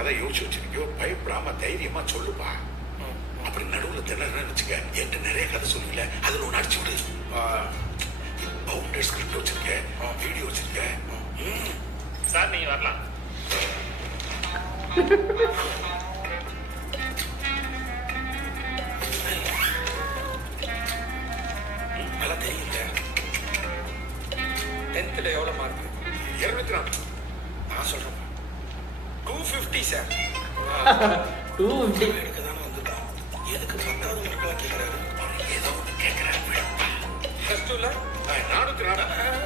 கதை யோசிச்சு வச்சிருக்கியோ பயப்படாம தைரியமா சொல்லுப்பா. அப்படி நடுவுல திணறன்னு வச்சுக்க, என்கிட்ட நிறைய கதை சொல்லுவீல, அதுல ஒன்று அடிச்சு விடு. பவுண்டர் ஸ்கிரிப்ட் வச்சிருக்க, வீடியோ வச்சிருக்க. சார் நீங்க வரலாம். நல்லா தெரியல. 10th எவ்வளவு மார்க்? 204. நான் சொல்றேன் 250 சார். 250. எடுக்க தானே வந்துட்டான். எதுக்கு 10வது மார்க்கெல்லாம் கேட்கறாரு? ஏதோ ஒன்று கேட்கறாரு. +2ல 404.